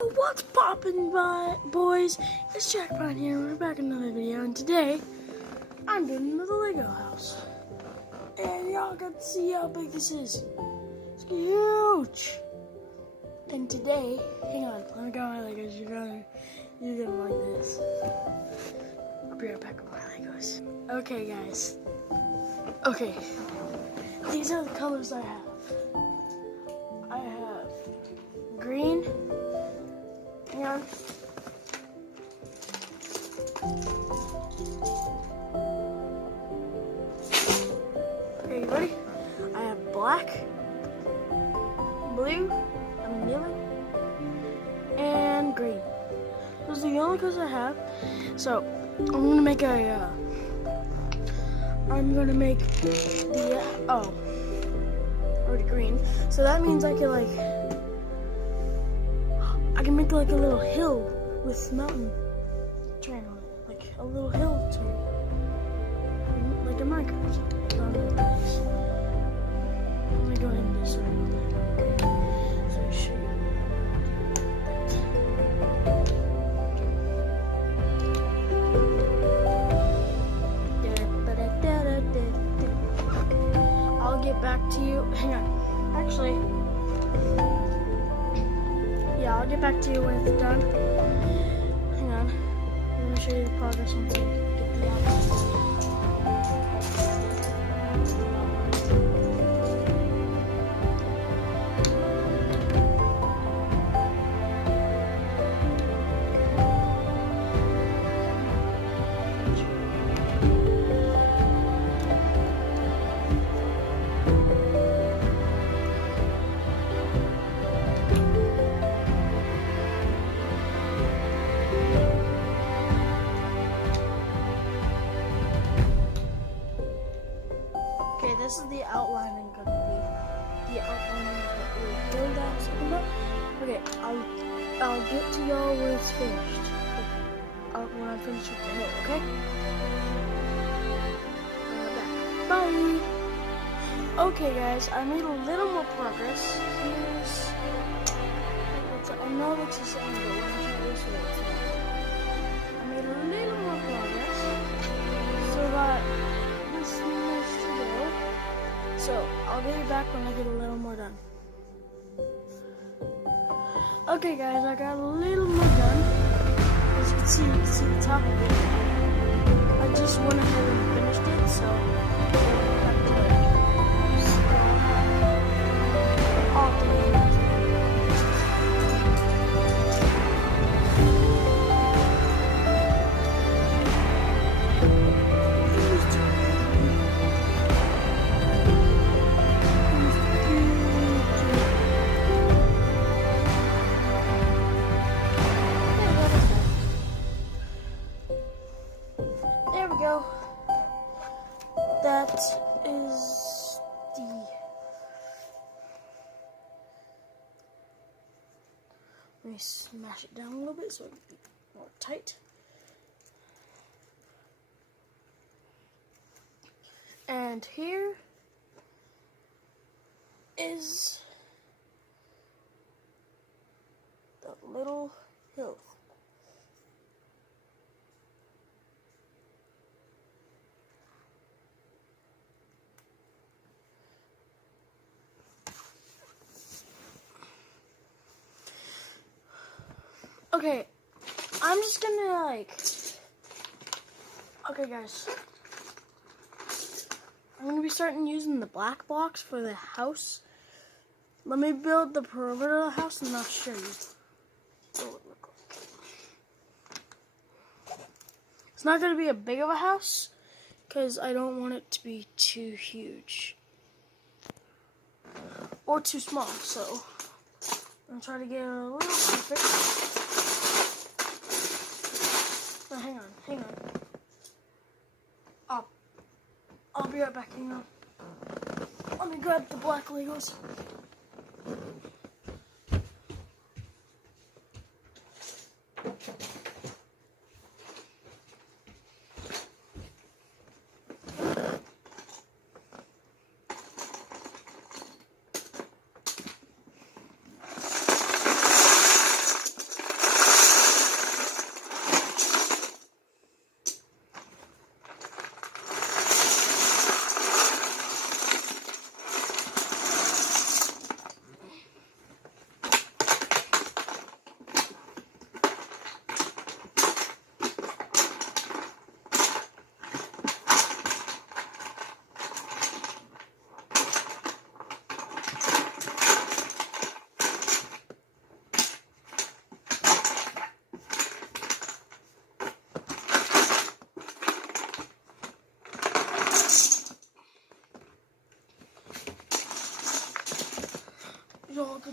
What's poppin', boys? It's Jack Brown here. We're back in another video, and today I'm doing another Lego house. And y'all got to see how big this is. It's huge. And today, hang on, let me grab my Legos. You're gonna like this. I'll be right back with my Legos. Okay, guys. Okay, these are the colors I have. I have green. Hang on. Okay, you ready? I have black, blue, yellow, and green. Those are the only colors I have. So I'm gonna make the already green. So that means I can make like a little hill with mountain terrain on it, like a little hill terrain, like a Minecraft. Let me go ahead and do this right. So I show you. I'll get back to you. Hang on. Actually. Yeah, I'll get back to you when it's done. Hang on. I'm going to show you the progress once I get the outline. Okay, this is the outlining gonna be. The outlining of what we're doing that something about. Okay, I'll get to y'all when it's finished. When I'm finished with the hill, okay? Bye! Okay guys, I made a little more progress. I know what you're saying, but when I try this way, it's not. I made a little more progress. So that this needs to go. So I'll get you back when I get a little more done. Okay guys, I got a little more done. As you can see the top of it. I just went ahead and finished it, so there we go. That is the let me smash it down a little bit so it can be more tight. And here is the little hill. Okay, I'm just gonna okay guys, I'm gonna be starting using the black blocks for the house. Let me build the perimeter of the house and I'll show you what it would look like. It's not gonna be a big of a house because I don't want it to be too huge or too small, so I'm gonna try to get it a little perfect. Hang on. I'll be right back, hang on. Let me grab the black Legos.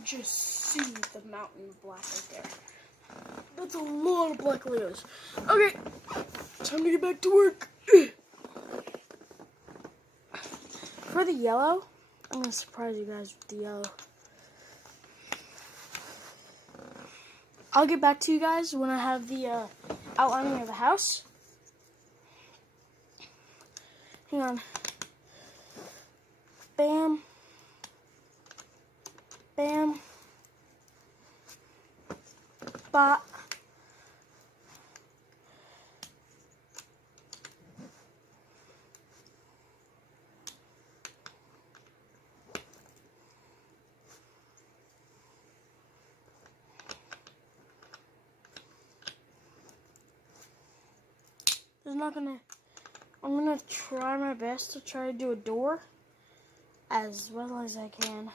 just see the mountain of black right there. That's a lot of black Legos. Okay, time to get back to work. For the yellow, I'm going to surprise you guys with the yellow. I'll get back to you guys when I have the outlining of the house. Hang on. Bam. Bam. Bop. I'm gonna try my best to try to do a door as well as I can.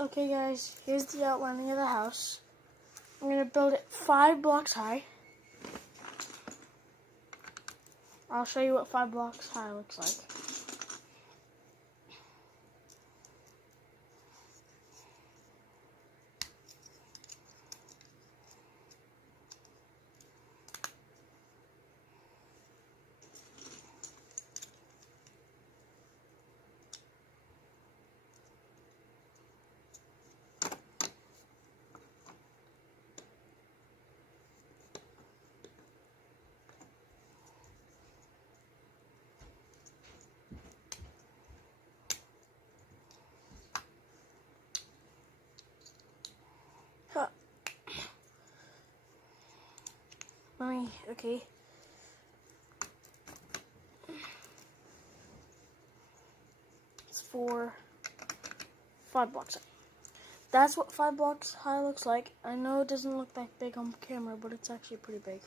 Okay guys, here's the outlining of the house. I'm gonna build it 5 blocks high. I'll show you what 5 blocks high looks like. Okay. It's 5 blocks high. That's what 5 blocks high looks like. I know it doesn't look that big on camera, but it's actually pretty big.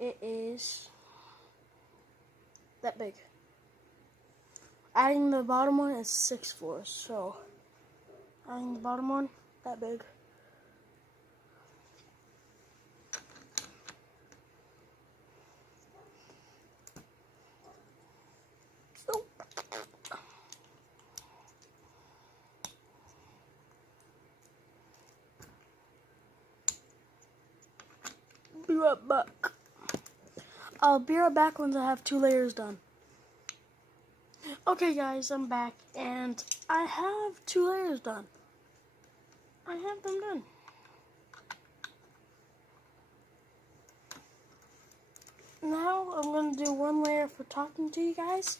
It is that big. Adding the bottom one is 6 floors, so adding the bottom one, that big. Be right back. I'll be right back once I have 2 layers done. Okay guys, I'm back and I have 2 layers done. I have them done. Now I'm going to do 1 layer for talking to you guys.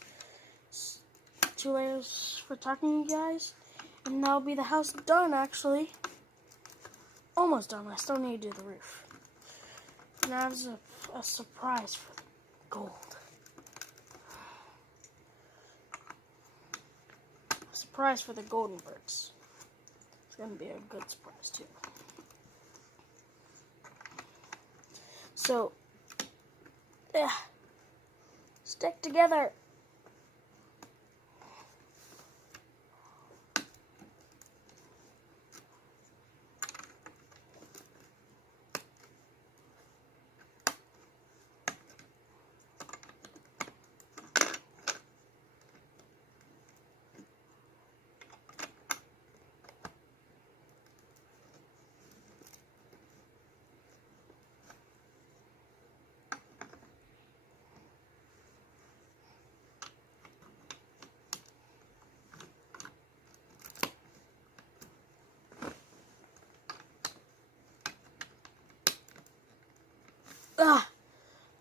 2 layers for talking to you guys. And that'll be the house done actually. Almost done. I still need to do the roof. Now there's a surprise for the gold. A surprise for the golden birds. It's going to be a good surprise too. So, stick together.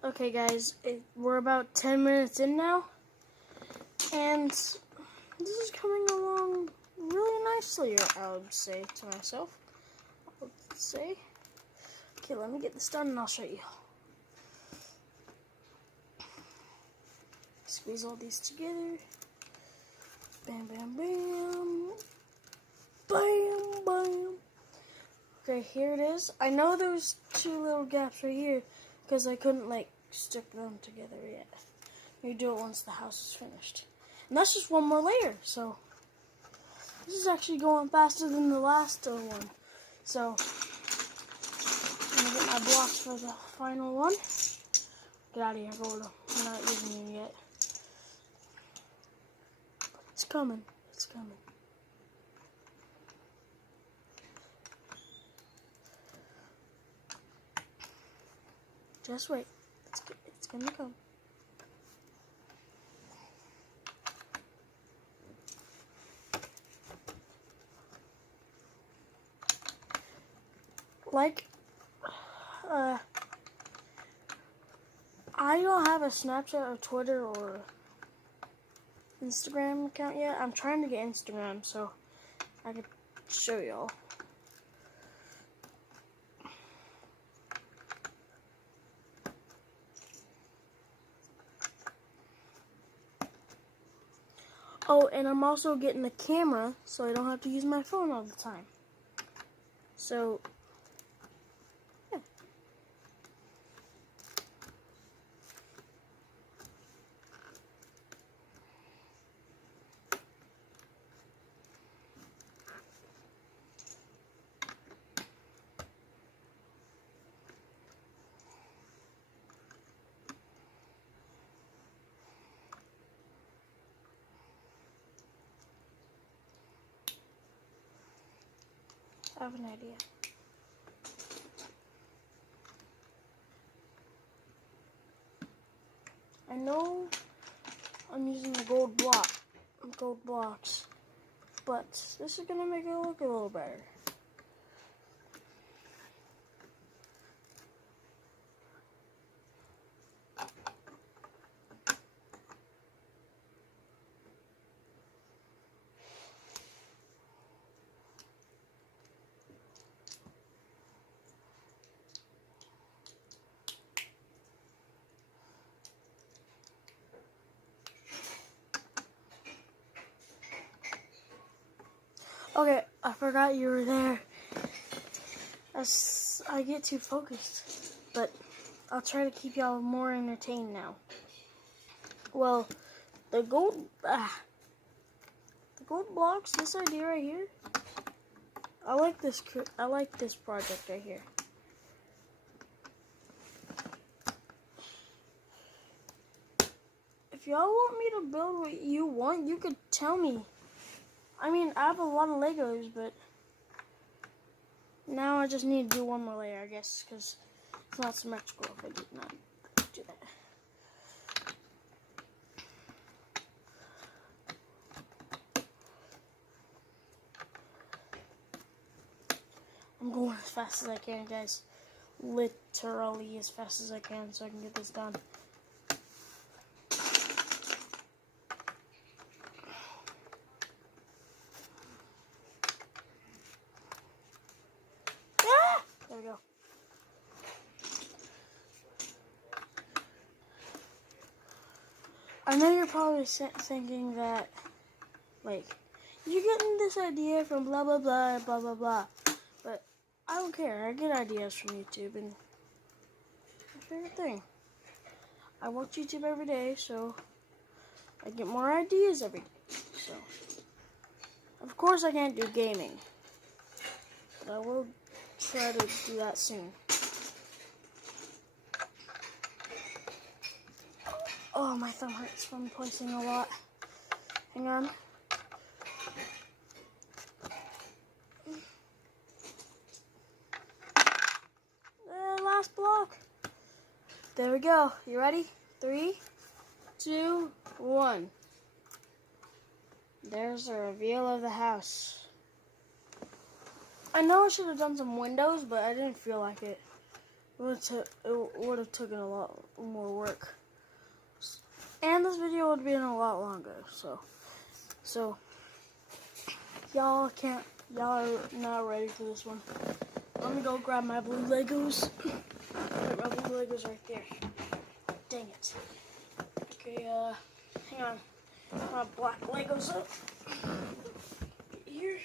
Okay guys, we're about 10 minutes in now, and this is coming along really nicely, I would say to myself. Okay, let me get this done and I'll show you. Squeeze all these together. Bam, bam, bam. Bam, bam. Okay, here it is. I know there's 2 little gaps right here because I couldn't stick them together yet. You do it once the house is finished. And that's just 1 more layer, so this is actually going faster than the last one. So my blocks for the final one. Get out of here, Golda. I'm not using you yet. It's coming. It's coming. Just wait. It's gonna come. Like, I don't have a Snapchat or Twitter or Instagram account yet. I'm trying to get Instagram so I can show y'all. Oh, and I'm also getting a camera so I don't have to use my phone all the time. So, yeah. I have an idea. I know I'm using a gold blocks, but this is gonna make it look a little better. Okay, I forgot you were there. I get too focused, but I'll try to keep y'all more entertained now. Well, the gold blocks, this idea right here, I like this project right here. If y'all want me to build what you want, you could tell me. I mean, I have a lot of Legos, but now I just need to do one more layer, I guess, because it's not symmetrical if I did not do that. I'm going as fast as I can, guys. Literally as fast as I can so I can get this done. There we go. I know you're probably thinking that, like, you're getting this idea from blah, blah, blah, blah, blah, blah. But I don't care. I get ideas from YouTube, and my favorite thing. I watch YouTube every day, so I get more ideas every day. So, of course I can't do gaming, but I will try to do that soon. Oh, my thumb hurts from placing a lot. Hang on. Last block. There we go. You ready? 3, 2, 1. There's a reveal of the house. I know I should have done some windows, but I didn't feel like it. It would have taken a lot more work. And this video would have been a lot longer, so y'all are not ready for this one. Let me go grab my blue Legos. My blue Legos right there. Dang it. Okay, hang on. My black Legos up. Here.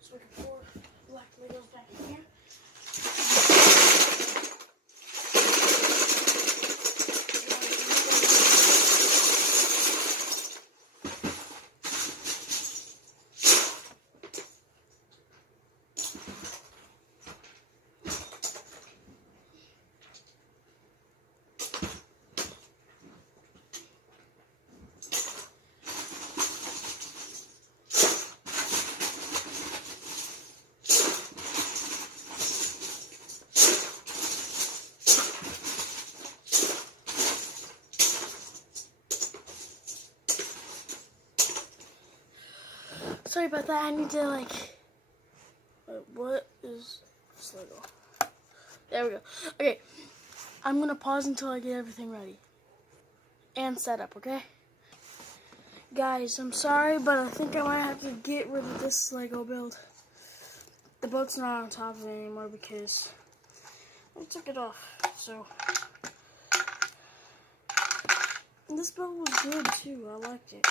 So we can pour black Legos back in here. Sorry about that. I need to like. Wait, what is this Lego? There we go. Okay, I'm gonna pause until I get everything ready and set up. Okay, guys, I'm sorry, but I think I might have to get rid of this Lego build. The boat's not on top of it anymore because I took it off. So and this build was good too. I liked it.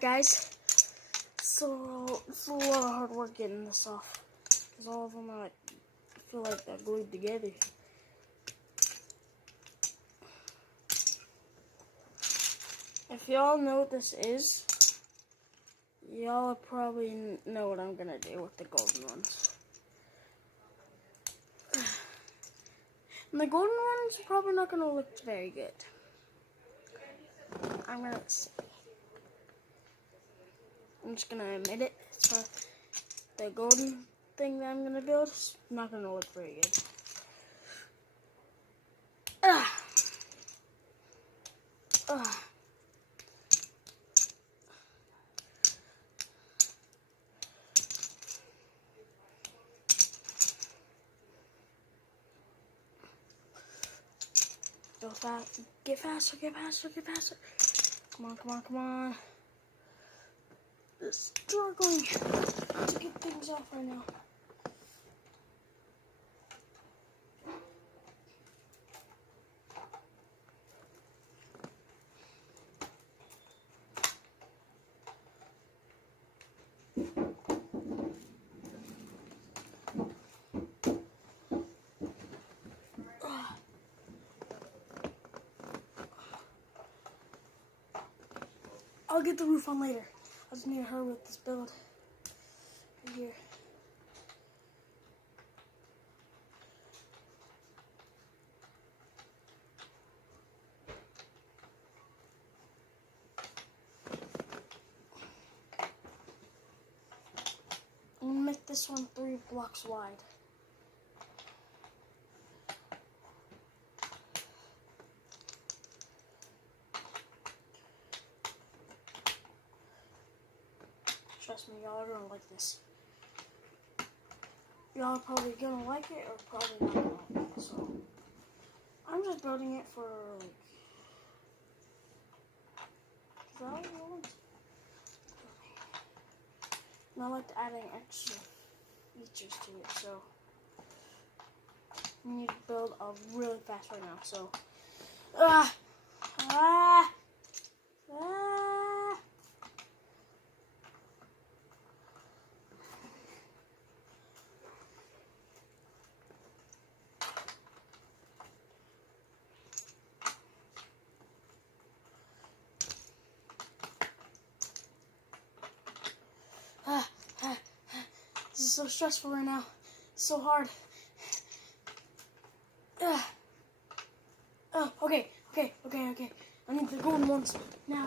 Guys, so it's a lot of hard work getting this off because all of them are like, I feel like they're glued together. If y'all know what this is, y'all probably know what I'm gonna do with the golden ones. And the golden ones are probably not gonna look very good. I'm gonna see. I'm just gonna admit it. So the golden thing that I'm gonna build is not gonna look very good. Go fast. Get faster, get faster, get faster. Come on, come on, come on. Just struggling to get things off right now. I'll get the roof on later. I just need to hurry with this build. Right here. I'm gonna make this one 3 blocks wide. Trust me, y'all are gonna like this. Y'all are probably gonna like it or probably not gonna like it. So I'm just building it for like, and I like adding extra features to it. So we need to build really fast right now. So this is so stressful right now. It's so hard. Oh, okay. I need the golden ones now.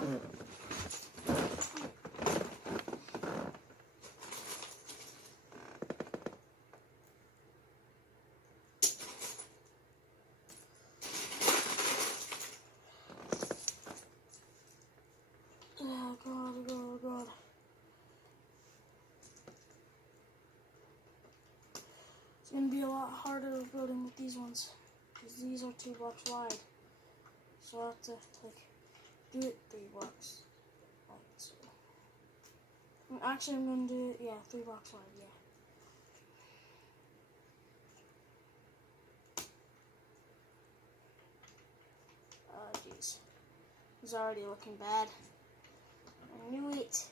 Oh God. It's gonna be a lot harder building with these ones because these are 2 blocks wide. So I have to like do it 3 blocks wide. So actually, I'm gonna do it 3 blocks wide. Yeah. Jeez. It's already looking bad. I knew it.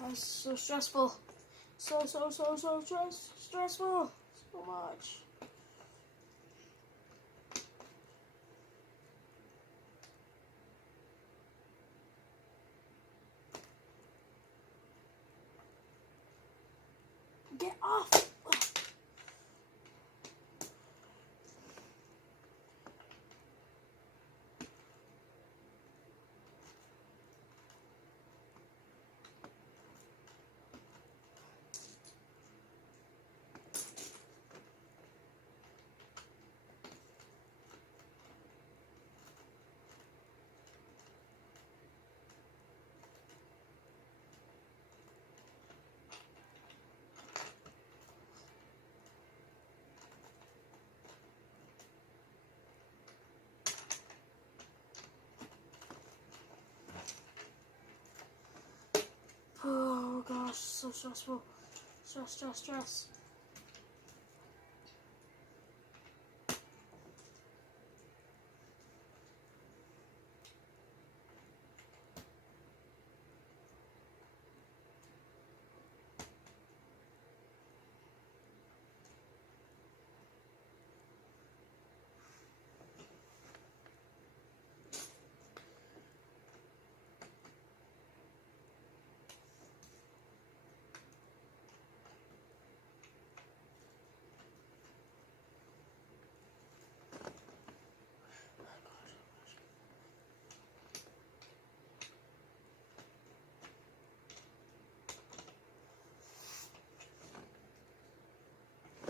That's so stressful. So stressful. So much. Get off. Oh gosh, so stressful. Stress.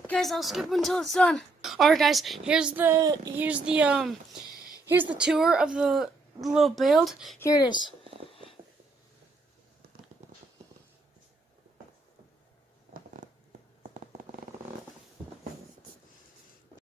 Guys, I'll skip until it's done. Alright guys, here's the tour of the little build. Here it is.